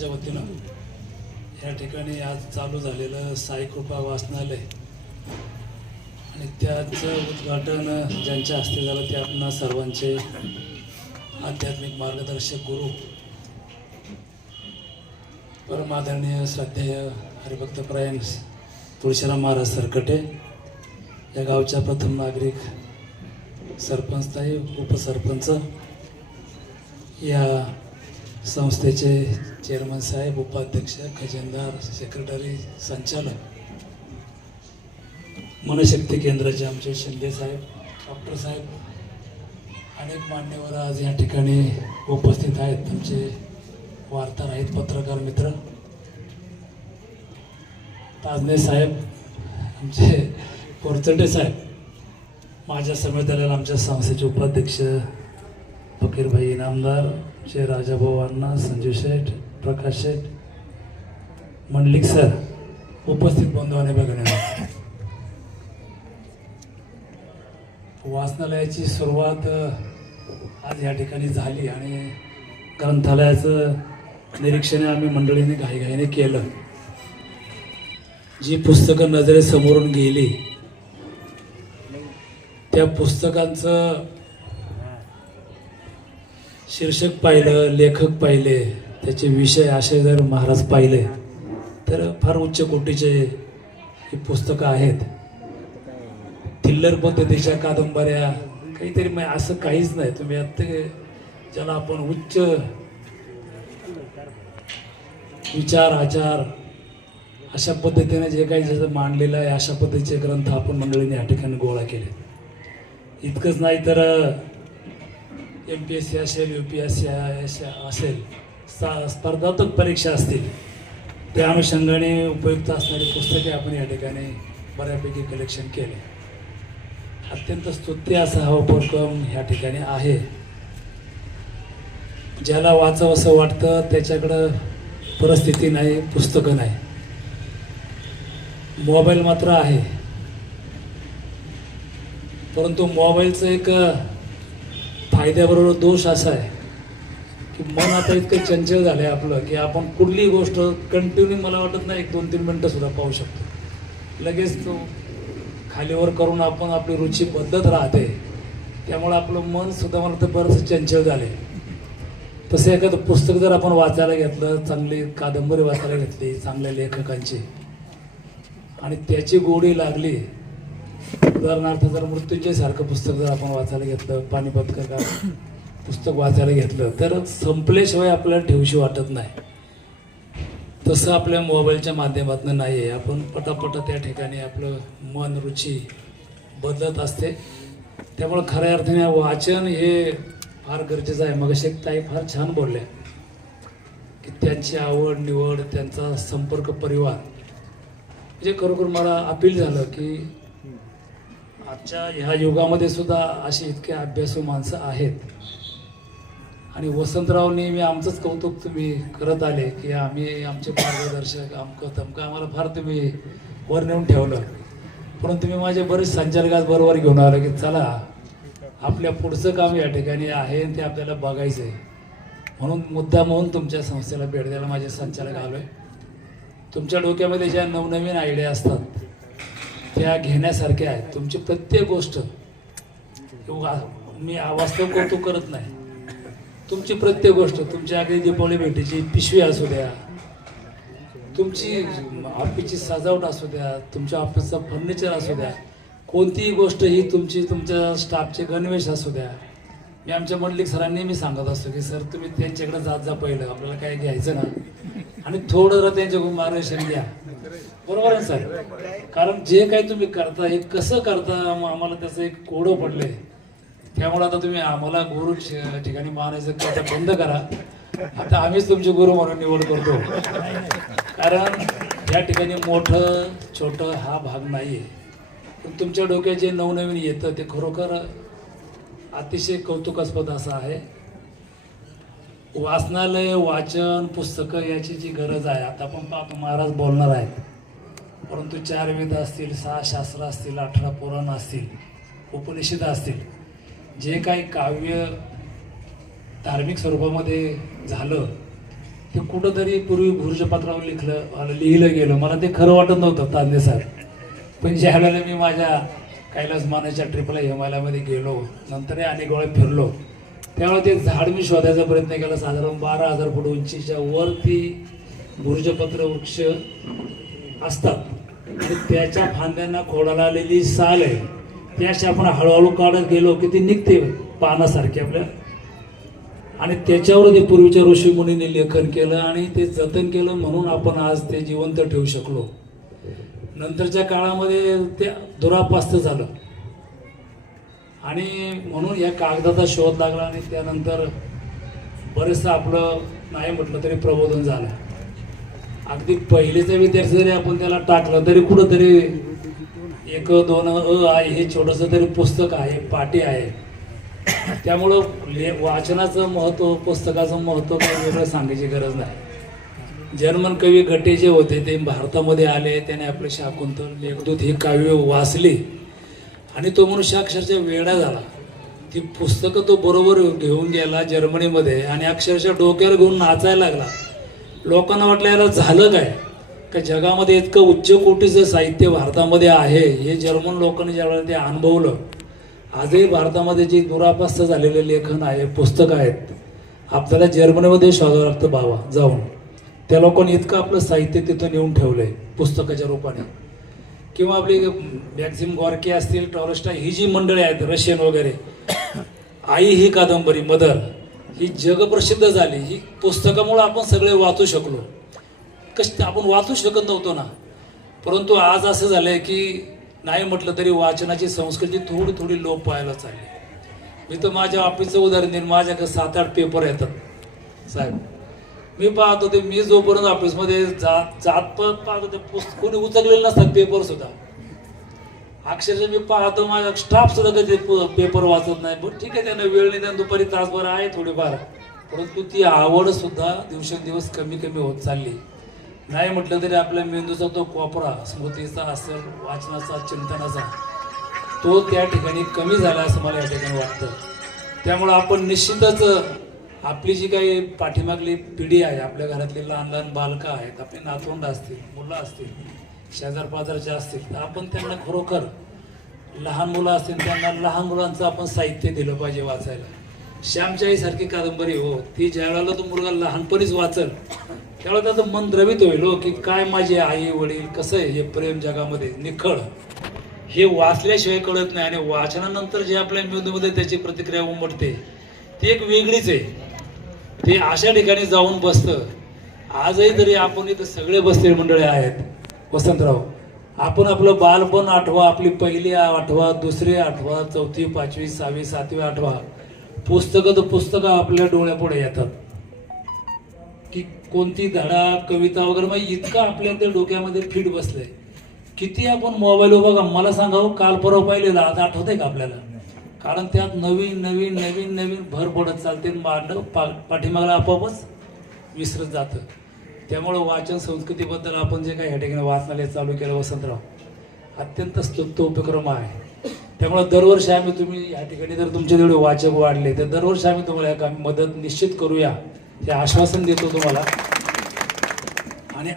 संस्थेच्या वतीनं या ठिकाणी आज चालू झालेलं साई कृपा वाचनालय आणि त्याचं उद्घाटन ज्यांच्या हस्ते झालं ते आपणा सर्वांचे आध्यात्मिक मार्गदर्शक गुरु परमादरणीय श्रद्धेय हरिभक्त तुळशीराम महाराज सरकटे या गावच्या प्रथम नागरिक सरपंचताई उपसरपंच या संस्थेचे चेअरमन साहेब उपाध्यक्ष खजिनदार सेक्रेटरी संचालक. मनशक्ती केंद्राचे आमचे शिंदे साहेब डॉक्टर साहेब अनेक मान्यवर आज या ठिकाणी उपस्थित आहेत. तुमचे वार्ताहर आहेत पत्रकार मित्र. ताजने साहेब आमचे कोरचटे साहेब माझ्या समेत आलेल्या आमच्या संस्थेचे उपाध्यक्ष फकीरभाई इनामदार श्री राजाभाऊ अण्णा संजू शेठ प्रकाश शेठ मंडलिक सर उपस्थित बंधू बघण्या वाचनालयाची सुरुवात आज या ठिकाणी झाली आणि ग्रंथालयाचं निरीक्षण आम्ही मंडळीने घाईघाईने केलं. जी पुस्तकं नजरेसमोरून गेली त्या पुस्तकांचं शीर्षक पाहिलं लेखक पाहिले त्याचे विषय असे जर महाराज पाहिले तर फार उच्च कोटीचे ही पुस्तकं आहेत. थिल्लर पद्धतीच्या कादंबऱ्या काहीतरी मग असं काहीच नाही. तुम्ही आता ज्याला आपण उच्च विचार आचार अशा पद्धतीने जे काही ज्याचं मांडलेलं आहे अशा पद्धतीचे ग्रंथ आपण मंडळीने या ठिकाणी गोळा केले इतकंच नाही तर एम पी एस सी असेल यू पी एस सी असेल सा स्पर्धात्मक परीक्षा असतील त्या अनुषंगाने उपयुक्त असणारी पुस्तके आपण या ठिकाणी बऱ्यापैकी कलेक्शन केले. अत्यंत स्तुत्य असा हा उपक्रम ह्या ठिकाणी आहे. ज्याला वाचावं असं वाटतं त्याच्याकडं परिस्थिती नाही पुस्तकं नाही. मोबाईल मात्र आहे. परंतु मोबाईलचं एक फायद्याबरोबर दोष असा आहे की मन आता इतकं चंचल झालं आहे आपलं की आपण कुठलीही गोष्ट कंटिन्यू मला वाटत नाही एक दोन तीन मिनटंसुद्धा पाहू शकतो. लगेच तो खालीवर करून आपण आपली रुची बदलत राहते. त्यामुळे आपलं मनसुद्धा मला तर बरंच चंचल आहे तसं एखादं पुस्तक जर आपण वाचायला घेतलं चांगली कादंबरी वाचायला घेतली चांगल्या लेखकांची आणि त्याची गोडी लागली उदाहरणार्थ जर मृत्यूंजय सारखं पुस्तक जर आपण वाचायला घेतलं पानिपत का पुस्तक वाचायला घेतलं तर संपल्याशिवाय आपल्याला ठेवशी वाटत नाही. तसं आपल्या मोबाईलच्या माध्यमातून नाही आहे आपण पटापट त्या ठिकाणी आपलं मन रुची बदलत असते. त्यामुळं खऱ्या अर्थाने वाचन हे फार गरजेचं आहे. मग एक ताई फार छान बोलल्या की त्यांची आवड निवड त्यांचा संपर्क परिवार. म्हणजे खरोखर मला अपील झालं की आजच्या ह्या युगामध्ये सुद्धा अशी इतके अभ्यासू माणसं आहेत. आणि वसंतराव नेहमी आमचंच कौतुक तुम्ही करत आले की आम्ही आमचे मार्गदर्शक अमकं तमकं आम्हाला फार तुम्ही वर नेऊन ठेवलं. परंतु तुम्ही माझे बरेच संचालक बरोबर घेऊन आलो की चला आपल्या पुढचं काम या ठिकाणी आहे आणि ते आपल्याला बघायचं आहे म्हणून मुद्दा म्हणून तुमच्या संस्थेला भेट द्यायला माझे संचालक आलो आहे तुमच्या डोक्यामध्ये ज्या नवनवीन आयडिया असतात त्या घेण्यासारख्या आहेत. तुमची प्रत्येक गोष्ट मी वास्तव कौतुक करत नाही. तुमची प्रत्येक गोष्ट तुमच्या अगदी दीपावली भेटीची पिशवी असू द्या तुमची ऑफिसची सजावट असू द्या तुमच्या ऑफिसचं फर्निचर असू द्या कोणतीही गोष्ट ही तुमची तुमच्या स्टाफचे गणवेश असू द्या. मी आमच्या मंडलिक सरांनी मी सांगत असतो की सर तुम्ही त्यांच्याकडे जात जा पहिलं आपल्याला काय घ्यायचं ना आणि थोडं त्यांच्याकडून मार्गदर्शन घ्या. बरोबर आहे सर कारण जे काही तुम्ही करता हे कसं करता आम्हाला त्याचं एक कोडं पडलंय त्यामुळे आता तुम्ही आम्हाला गुरु ठिकाणी मानायचं करता बंद करा. आता आम्हीच तुमचे गुरु म्हणून निवड करतो. कारण या ठिकाणी मोठं छोटं हा भाग नाही आहे पण तुमच्या डोक्यात जे नवनवीन येतं ते खरोखर अतिशय कौतुकास्पद असं आहे. वाचनालय वाचन पुस्तकं याची जी गरज आहे आता आपण पाहतो महाराज बोलणार आहेत. परंतु चार वेद असतील सहा शास्त्र असतील अठरा पुराण असतील उपनिषद असतील जे काही काव्य धार्मिक स्वरूपामध्ये झालं हे कुठंतरी पूर्वी भुर्जपत्रावर लिखलं लिहिलं गेलं. मला ते खरं वाटत नव्हतं तांदे सर पण ज्या वेळेला मी माझ्या कैलास मानाच्या ट्रिपला हिमालयामध्ये गेलो नंतरही अनेक वेळा फिरलो त्यामुळे ते झाड मी शोधायचा प्रयत्न केला. साधारण बारा हजार फूट उंचीच्या वरती भुर्जपत्र वृक्ष असतात. आणि त्याच्या फांद्यांना खोडाला आलेली साल आहे. त्याशी आपण हळूहळू काढत गेलो की ती निघते पानासारखी आपल्या. आणि त्याच्यावर ते पूर्वीच्या ऋषी लेखन केलं आणि ते जतन केलं म्हणून आपण आज ते जिवंत ठेवू शकलो. नंतरच्या काळामध्ये ते दुरापास्त झालं. आणि म्हणून या कागदाचा शोध लागला आणि त्यानंतर बरेचसं आपलं नाही म्हटलं तरी प्रबोधन झालं. अगदी पहिलेचा विद्यार्थी जरी आपण त्याला टाकलं तरी कुठंतरी एक दोन अ आहे हे छोटंसं तरी पुस्तक आहे पाटी आहे. त्यामुळं ले वाचनाचं महत्त्व पुस्तकाचं महत्त्व काही वेगळं सांगायची गरज नाही. जर्मन कवी गटे जे होते ते भारतामध्ये आले त्याने आपले शाकुंतल मेघदूत ही काव्य वाचली. आणि तो मनुष्य अक्षरशः वेडा झाला. ती पुस्तकं तो बरोबर घेऊन गेला जर्मनीमध्ये आणि अक्षरशः डोक्यावर घेऊन नाचायला लागला. लोकांना वाटलं याला झालं काय? का जगामध्ये इतकं उच्च कोटीचं साहित्य भारतामध्ये आहे हे जर्मन लोकांनी ज्यावेळेला ते अनुभवलं आजही भारतामध्ये जे दुरापास्त झालेले लेखन आहे पुस्तकं आहेत आपल्याला जर्मनीमध्ये शोधावं लागतं बाबा जाऊन. त्या लोकांनी इतकं आपलं साहित्य तिथं नेऊन ठेवलं आहे पुस्तकाच्या रूपाने. किंवा आपली मॅक्झिम गॉर्के असतील टॉरस्टा ही जी मंडळी आहेत रशियन वगैरे आई ही कादंबरी मदर ही जगप्रसिद्ध झाली ही पुस्तकामुळं आपण सगळे वाचू शकलो. कश आपण वाचू शकत नव्हतो ना. परंतु आज असं झालंय की नाही म्हटलं तरी वाचनाची संस्कृती थोडी थोडी लोप पाहायला चालली. मी तर माझ्या ऑफिसचं उदाहरण देईन माझ्याकडे सात आठ पेपर येतात. साहेब मी पाहत होते मी जोपर्यंत ऑफिसमध्ये जात जात पाहत पाहत होते पुस्तक कोणी उचललेलं नसतात पेपर सुद्धा. अक्षरशः मी पाहतो माझा स्टाफ सुद्धा कधी प- पेपर वाचत नाही. बरं ठीक आहे त्यांना वेळ निदान दुपारी तासभर आहे थोडीफार. परंतु ती आवड सुद्धा दिवसेंदिवस कमी कमी होत चालली. नाही म्हटलं तरी आपल्या मेंदूचा तो कोपरा स्मृतीचा असेल वाचनाचा चिंतनाचा तो त्या ठिकाणी कमी झाला असं मला या ठिकाणी वाटतं. त्यामुळं आपण निश्चितच आपली जी काही पाठीमागली पिढी आहे आपल्या घरातली लहान लहान बालकं आहेत आपली नातवंड असतील मुलं असतील शेजार पाजारचे असतील तर आपण त्यांना खरोखर लहान मुलं असतील त्यांना लहान मुलांचं आपण साहित्य दिलं पाहिजे वाचायला. श्यामच्याईसारखी कादंबरी हो ती ज्या वेळेला तो मुलगा लहानपणीच वाचल त्यावेळेला त्याचं मन द्रवित होईल हो की काय माझे आई वडील कसं आहे हे प्रेम जगामध्ये निखळ. हे वाचल्याशिवाय कळत नाही आणि वाचनानंतर जे आपल्या मेंदूमध्ये त्याची प्रतिक्रिया उमटते ती एक वेगळीच आहे. ते अशा ठिकाणी जाऊन बसतं. आजही तरी आपण इथं सगळे बसलेले मंडळी आहेत. वसंतराव आपण आपलं बालपण आठवा आपली पहिली आठवा दुसरी आठवा चौथी पाचवी सहावी सातवी आठवा. पुस्तकं तर पुस्तकं आपल्या डोळ्यापुढे येतात. की कोणती धडा कविता वगैरे मग इतकं आपल्या त्या डोक्यामध्ये फिट बसलंय. किती आपण मोबाईल बघा मला सांगावं हो, काल परवा पाहिलेला आज आठवतंय का आपल्याला? कारण त्यात नवीन नवीन नवीन नवीन भर पडत चालते मांडव पा पाठीमागला आपोआपच विसरत जातं. त्यामुळं वाचन संस्कृतीबद्दल आपण जे काही ह्या ठिकाणी वाचनालय चालू केलं वसंतराव अत्यंत स्तुत्त उपक्रम आहे. त्यामुळं दरवर्षी आम्ही तुम्ही या ठिकाणी जर तुमचे जेवढे वाचक वाढले तर दरवर्षी आम्ही तुम्हाला एक कामी मदत निश्चित करूया. हे आश्वासन देतो तुम्हाला. आणि